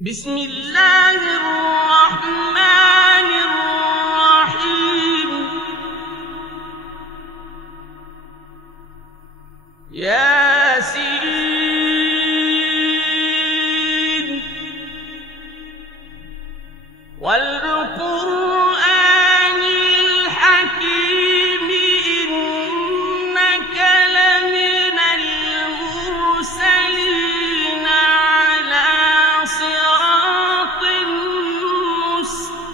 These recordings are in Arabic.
بسم الله الرحمن الرحيم. ياسين والقرآن الحكيم إنك لمن المرسلين على صراط مستقيم.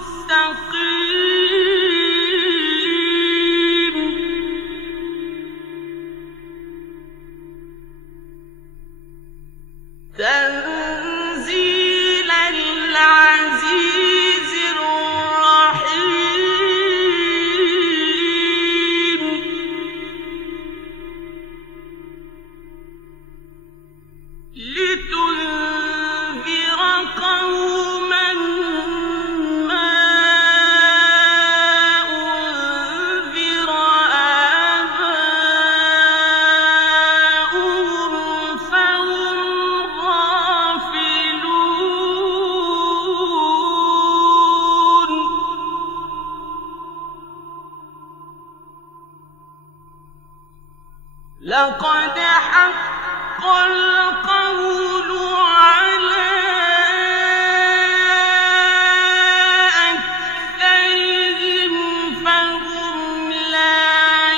تنزيل العزيز الرحيم. لتنذر قوما ما أنذر آباؤهم فهم غافلون. لقد حق القول على أكثرهم فهم لا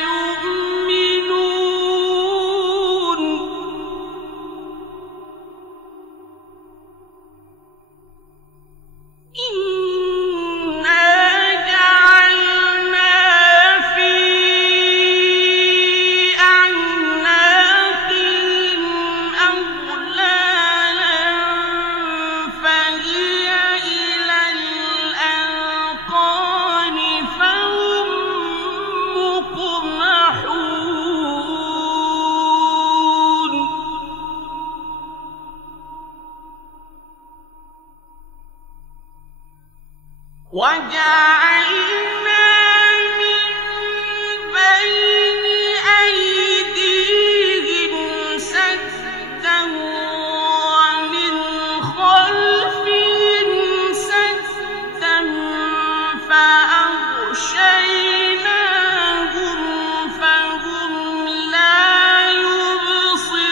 يؤمنون. إنا جعلنا في أعناقهم أغلالا فهي إلى الأذقان فهم مقمحون. وجعلنا من بين أيديهم سدا ومن خلفهم سدا فأغشيناهم فهم لا يبصرون.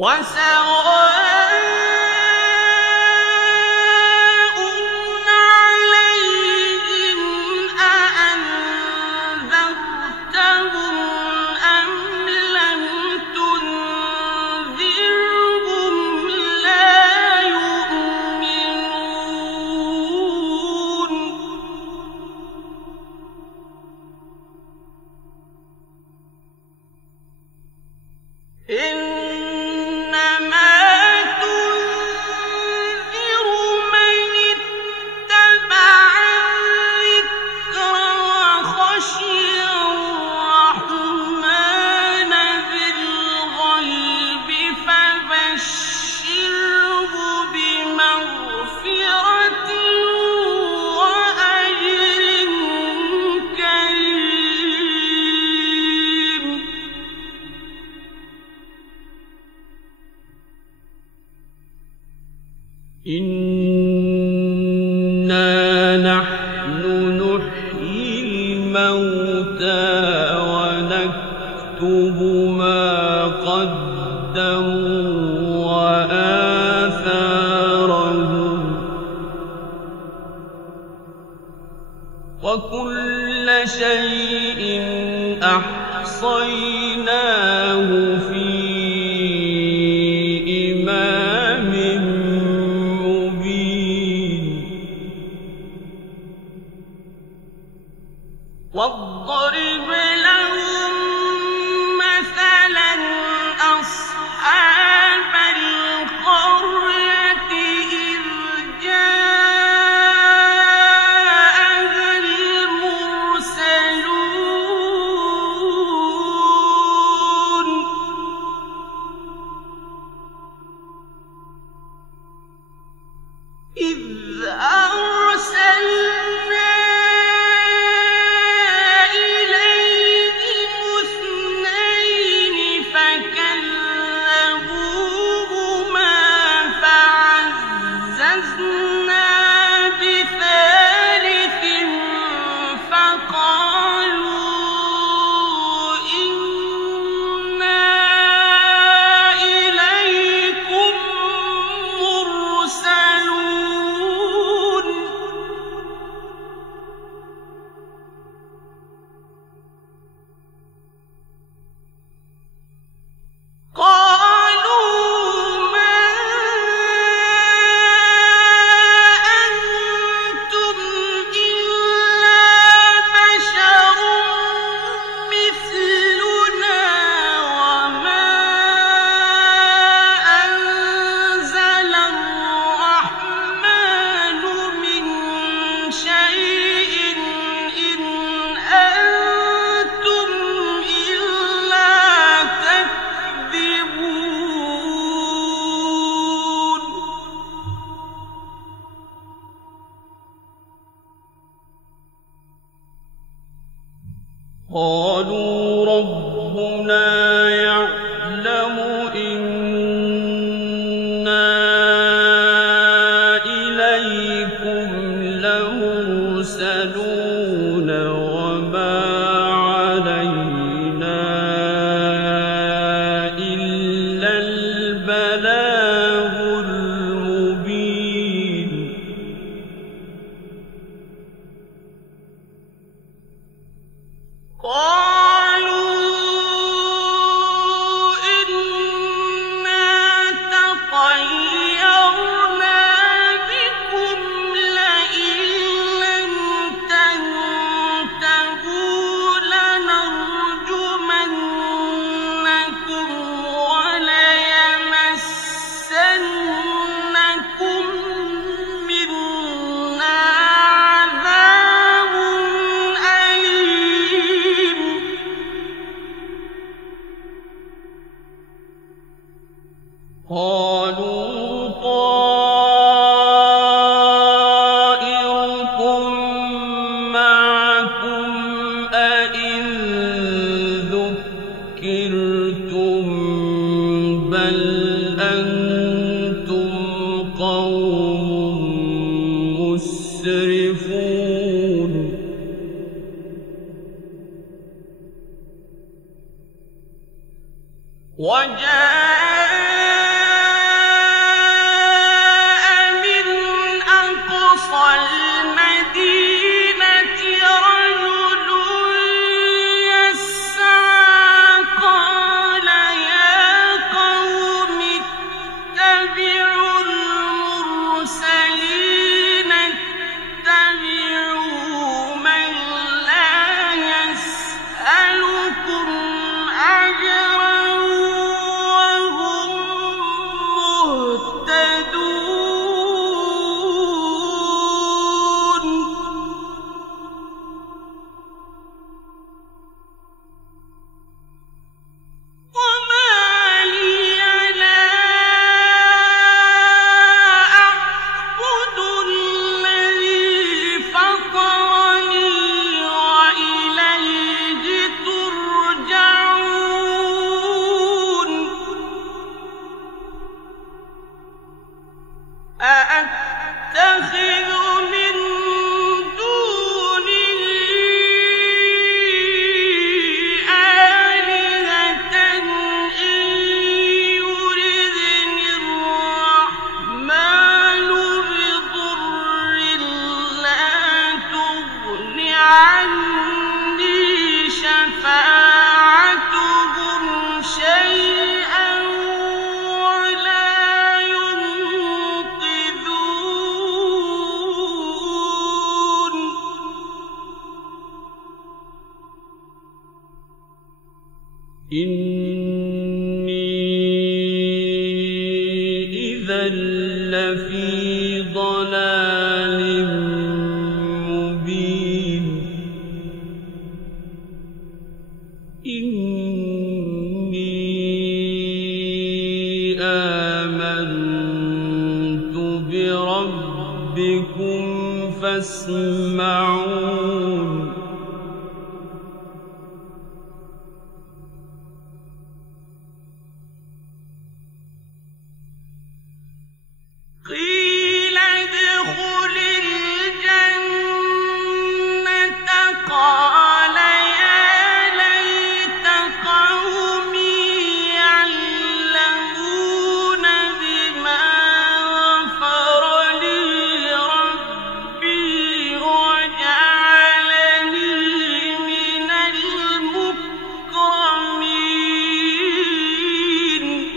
وسواء عليهم أأنذرتهم أم لم تنذرهم لا يؤمنون. إنما تنذر من اتبع الذكر وخشي الرحمن بالغيب فبشره بمغفرة وأجر كريم. إنا نحن نحيي الموتى ونكتب ما قدموا وآثارهم وكل شيء أحصيناه في إمام مبين. واضرب لهم مثلا أصحاب القرية إذ جاءها المرسلون. إذ أرسلنا قالوا ربنا يعلم إنا إليكم لمرسلون وما علينا إلا البلاغ المبين قالوا إنا تطيرنا بكم لئن لم تنتهوا لنرجمنكم وليمسنكم منا عذاب أليم قالوا طائركم معكم أئن ذكرتم بل أنتم قوم مسرفون وجاء من أقصى المدينة رجل يسعى قال يا قوم اتبعوا المرسلين اتبعوا من لا يسألكم أجرا وهم مهتدون وما لي لا أعبد الذي فطرني وإليه ترجعون أأتخذ من دونه آلهة إن يردني الرحمن بضر لا تغن عني شفاعتهم شيئا ولا ينقذون إني إذا لفي ضلال مبين إني آمنت بربكم فاسمعون قيل ادخل الجنة قال يا ليت قومي يعلمون بما غفر لي ربي وجعلني من المكرمين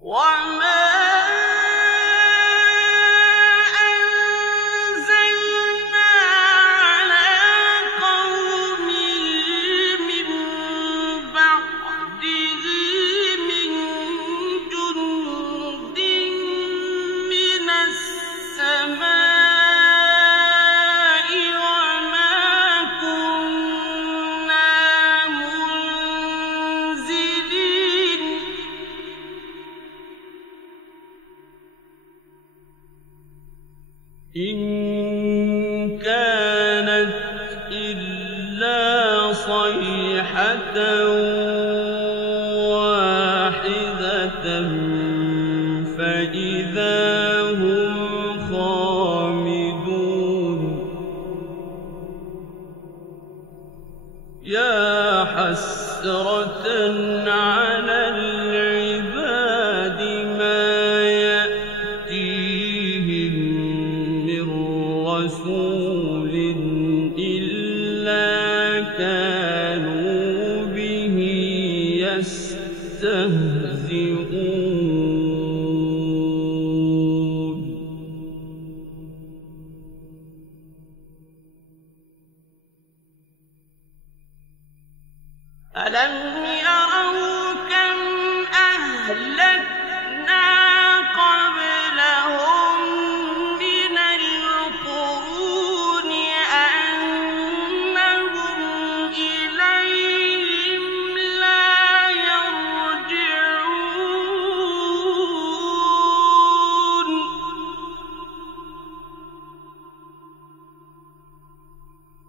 وما أنزلنا على قومه من بعده من جند من السماء وما كنا منزلين إن كانت إلا صيحة واحدة فإذا هم خامدون يا حسرة على العباد ما يأتيهم من رسول إلا كانوا به يستهزئون ألم يروا كم أهلكنا قبلهم من القرون أنهم إليهم لا يرجعون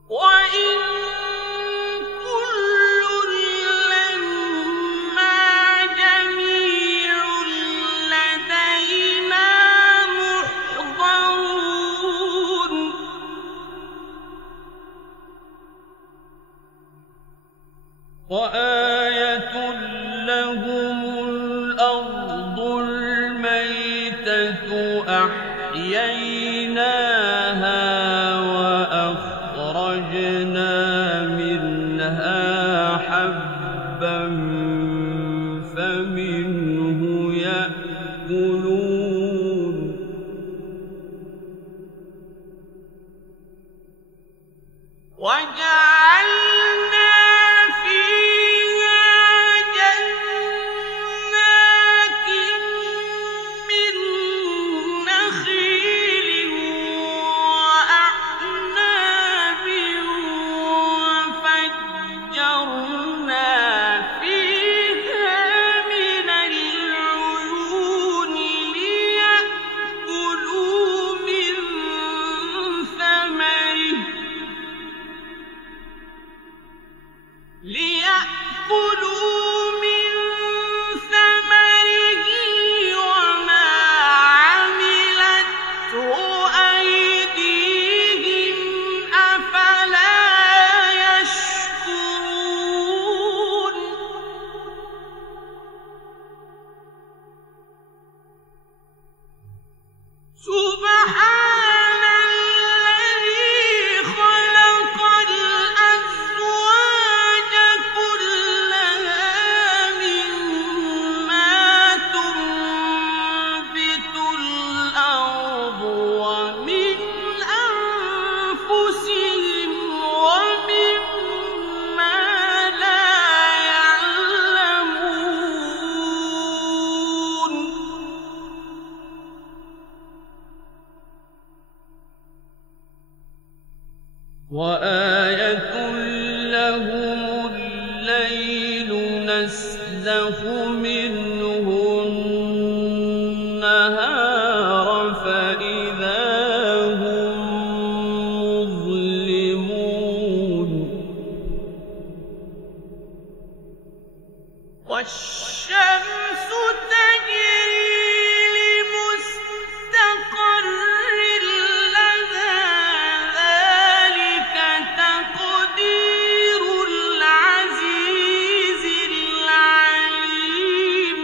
وإن كل لما جميع لدينا محضرون وآية لهم الأرض الميتة أحييناها وأخرجنا منها حبا فمنه يأكلون وجعلنا فيها جنات من نخيل وأعناب وفجرنا فيها من العيون ليأكلوا من ثمره وما عملته أيديهم أفلا يشكرون سبحان الذي خلق الأزواج كلها مما تنبت الأرض ومن أنفسهم ومما لا يعلمون وآية لهم الليل نسلخ منه النهار فإذا هم مظلمون والشمس تجري لمستقر لها ذلك تقدير العزيز العليم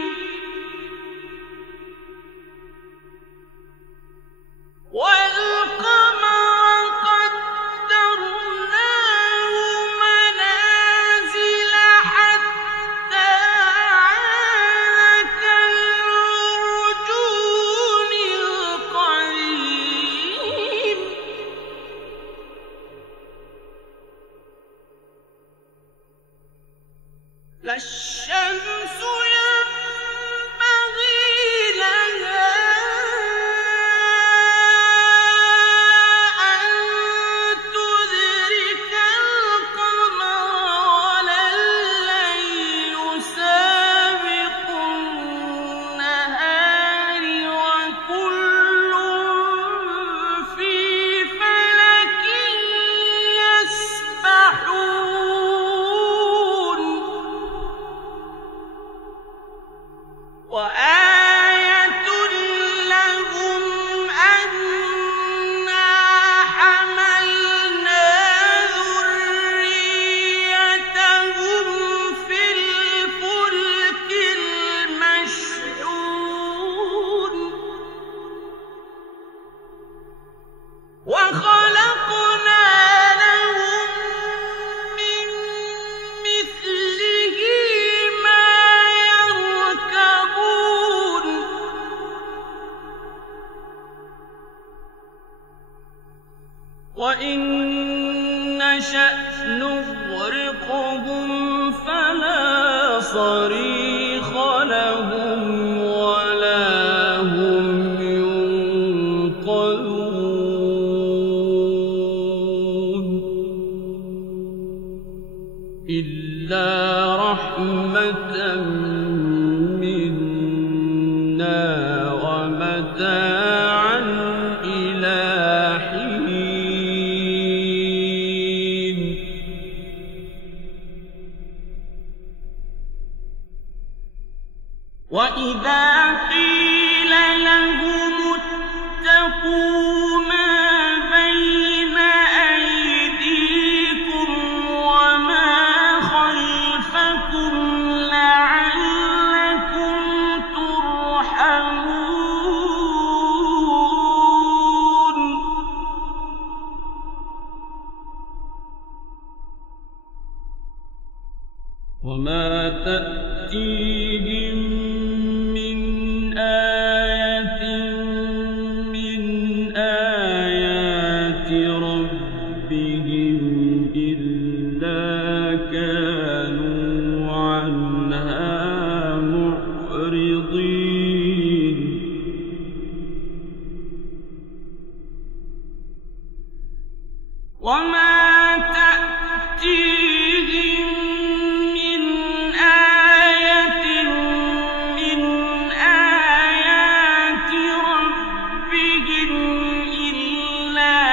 وإن نشأ نغرقهم فلا صريخ لهم ولا هم ينقذون إلا رحمة منا ومتاعا إلى حين وإذا قيل لهم اتقوا ما بين أيديكم وما خلفكم لعلكم ترحمون وما تأتيهم من آية من آيات ربهم إلا كانوا عنها معرضين وما تأتيهم من آية من آيات ربهم إلا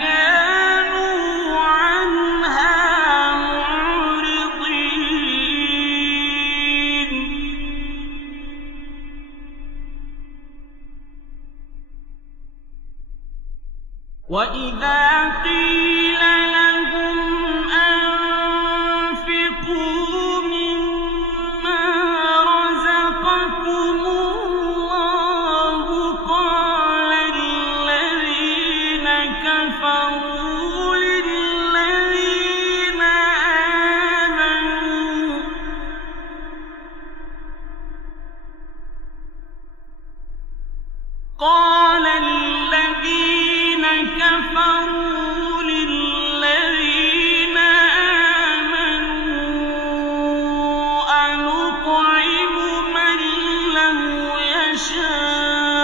كانوا عنها معرضين وإذا قيل لهم أنفقوا مما رزقكم الله قال الذين كفروا للذين آمنوا قال الذين كفروا للذين آمنوا أنطعم من لو يشاء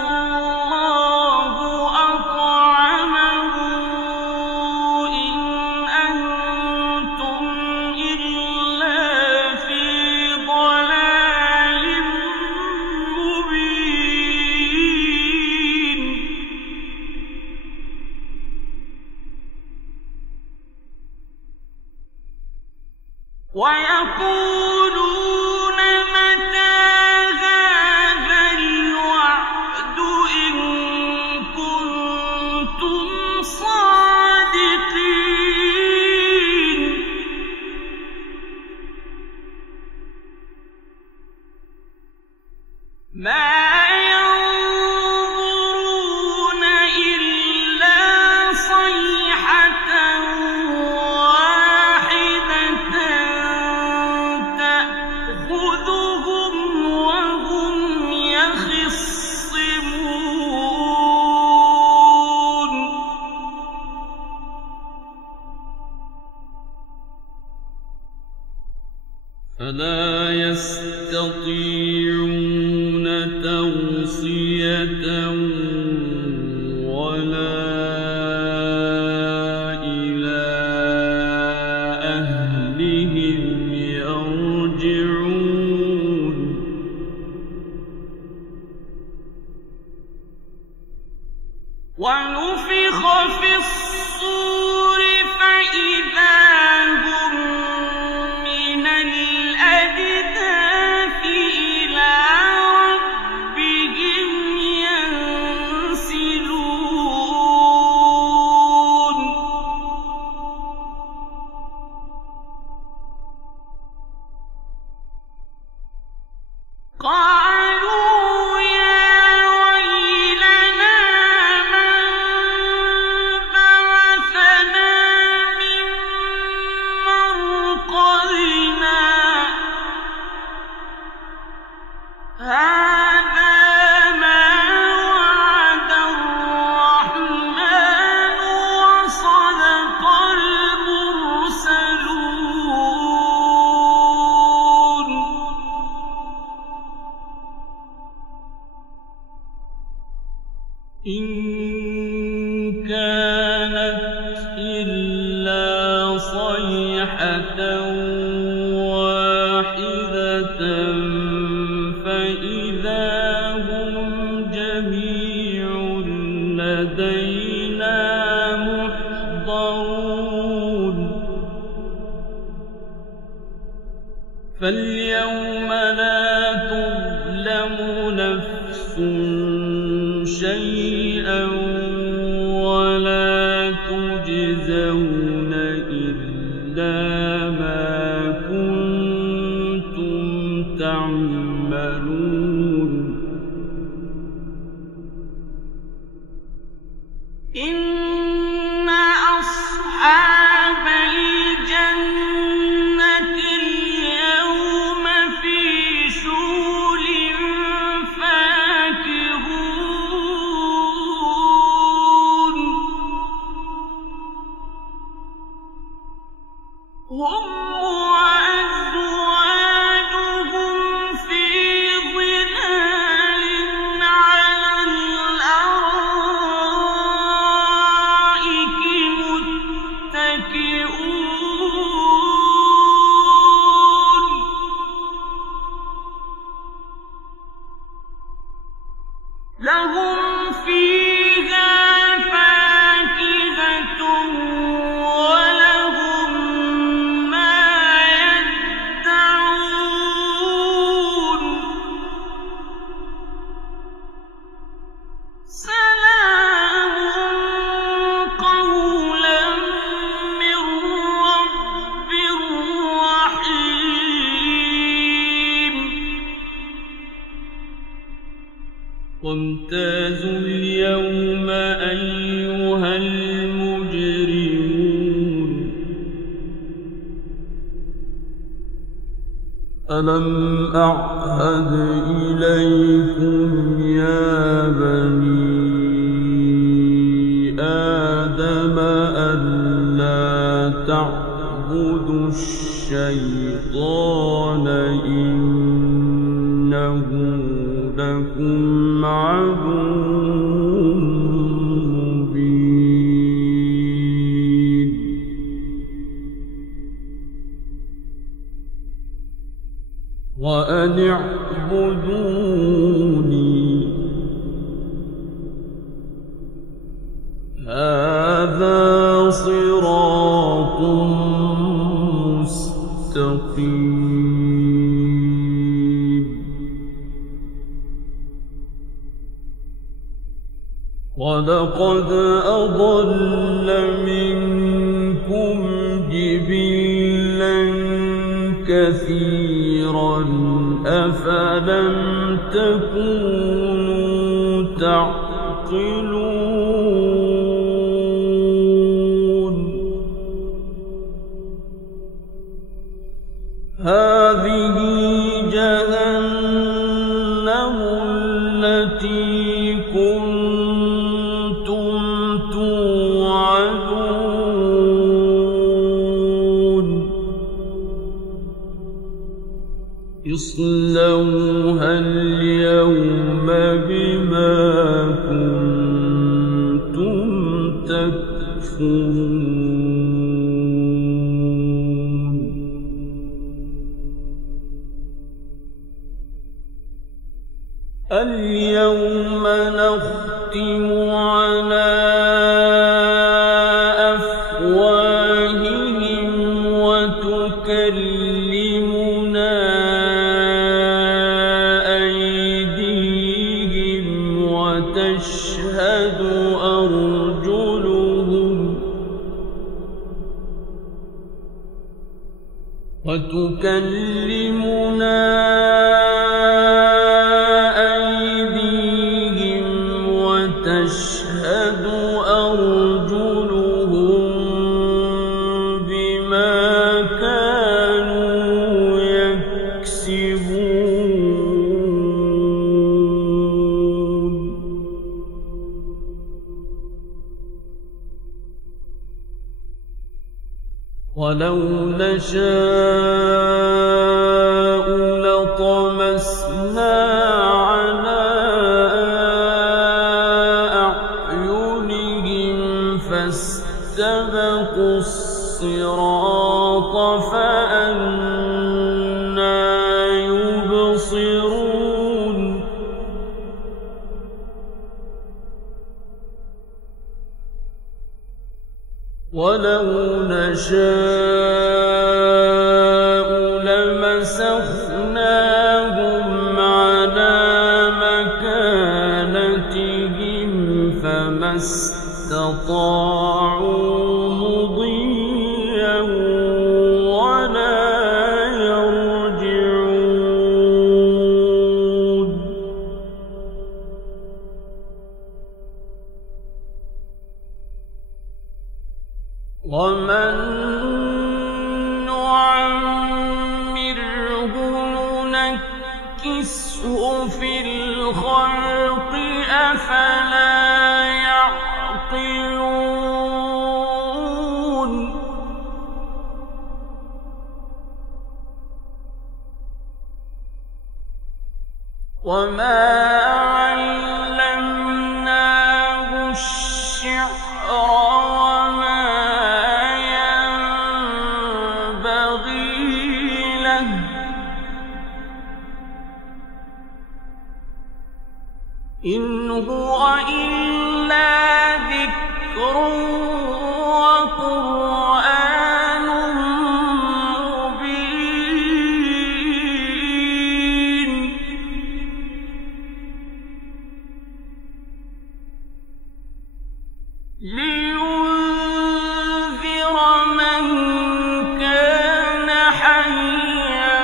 الله أطعمه إن أنتم إلا في ضلال مبين ويقولون متى هذا الوعد إن كنتم صادقين ما ينظرون إلا صيحة واحدة تأخذهم وهم يخصمون فلا يستطيعون توصية ولا إلى أهلهم يرجعون ونفخ في الصور فإذا هم من الأجداث إلى ربهم ينسلون قالوا يا ويلنا من بعثنا من مرقدنا هذا ما وعد الرحمن إن كانت إلا صيحة واحدة فإذا هم جميع لدينا محضرون فاليوم لا تظلم نفس شيئا ولا تجزون إلا ما كنتم تعملون إن أصحاب الجنة اليوم في شغل فاكهون هم وأزواجهم في ظلال على الأرائك متكئون لهم فيها فاكهة ولهم ما يدعون سلام قولا من رب رحيم وامتازوا اليوم أيها المجرمون ألم أعهد إليكم يا بني آدم ألا تعبدوا الشيطان إنه لكم عدو مبين وأن اعبدوني هذا صراط مستقيم ولقد أضل منكم جبلا كثيرا أفلم تكونوا تعقلون هذه جهنم التي كنتم توعدون اصلوها اليوم بما كنتم تكفرون اليوم نختم على أفواههم وتكلمنا أيديهم وتشهد أرجلهم بما كانوا يكسبون ولو نشاء لطمسنا على ولو نشاء لمسخناهم على مكانتهم فما استطاعوا مضيا ولا يرجعون ومن نعمره ننكسه في الخلق أفلا يعقلون وما علمناه الشعر وما ينبغي له إن هو إلا ذكر وقرآن مبين لينذر من كان حيا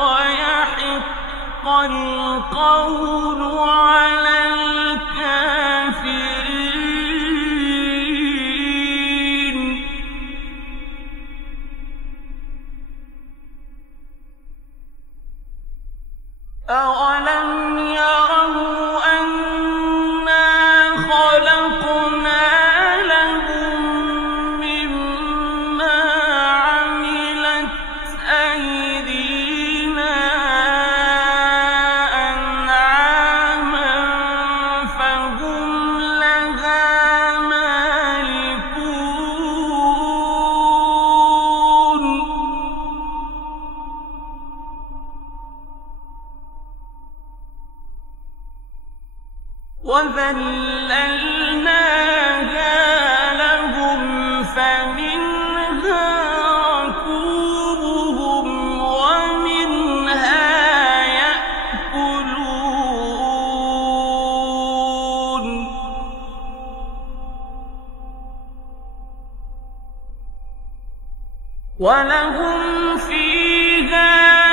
ويحق القول على الكافرين أولم يروا أنا خلقنا لهم مما عملت أيدينا أنعاما فهم لها مالكون وذللناها لهم فمنها ركوبهم ومنها يأكلون ولهم فيها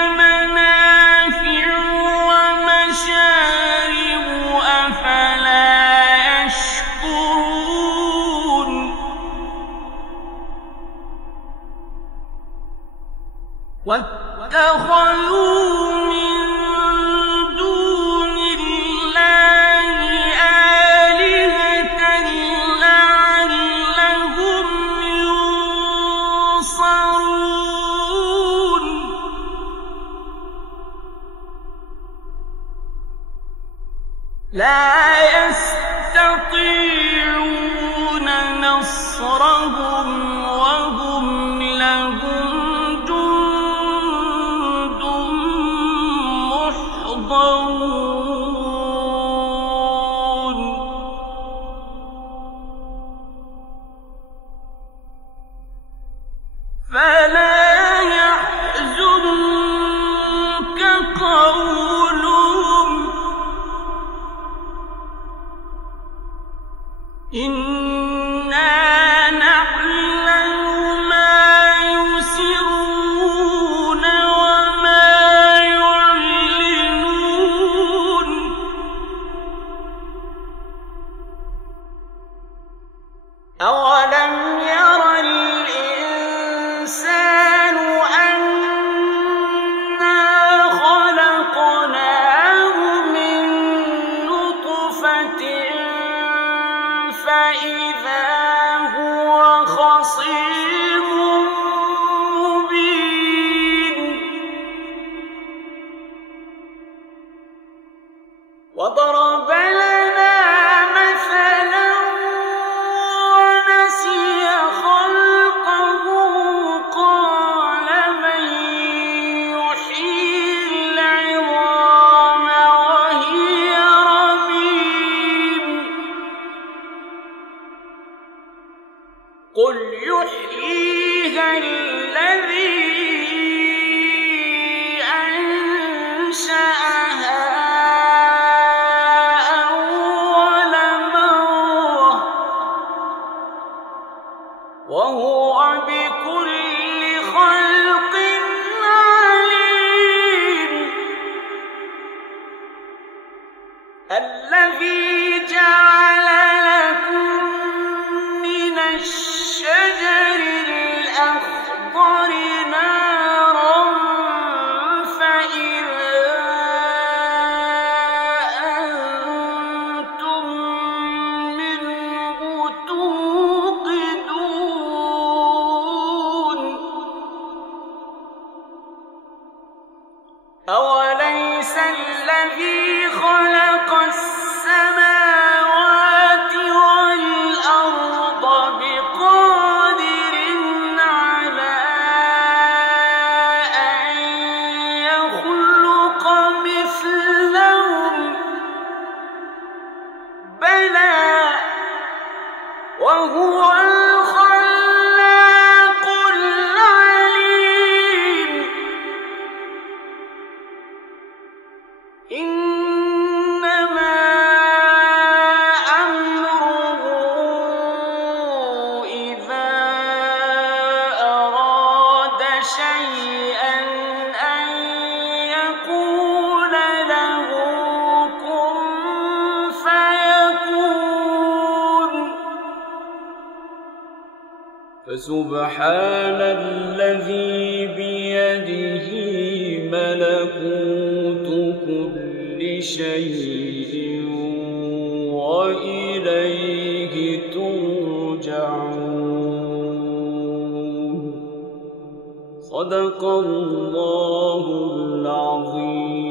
منافع ومشارب أفلا يشكرون واتخذوا من دون الله آلهة لعلهم ينصرون لا يستطيعون نصرهم وهم لهم جند محضرون فلا يحزنك قولهم إنا نعلم ما يسرون وما يعلنون أولم ير الإنسان أنا خلقناه من نطفة فإذا هو خصيم مبين وضرب لنا مثلا ونسي خلقه قال من يحيي العظام وهي رميم قل يحييها الذي أنشأها أول مرة وهو بكل خلق عليم الذي جعل لكم من الشجر الأخضر نارا فإذا أنتم منه توقدون أوليس الذي خلق السماوات والأرض بقادر على أن يخلق مثلهم بلى وهو الخلاق العليم إنما أمره إذا أراد شيئا أن يقول له كن فيكون فسبحان الذي بيده ملكوت كل شيء وإليه ترجعون صدق الله العظيم.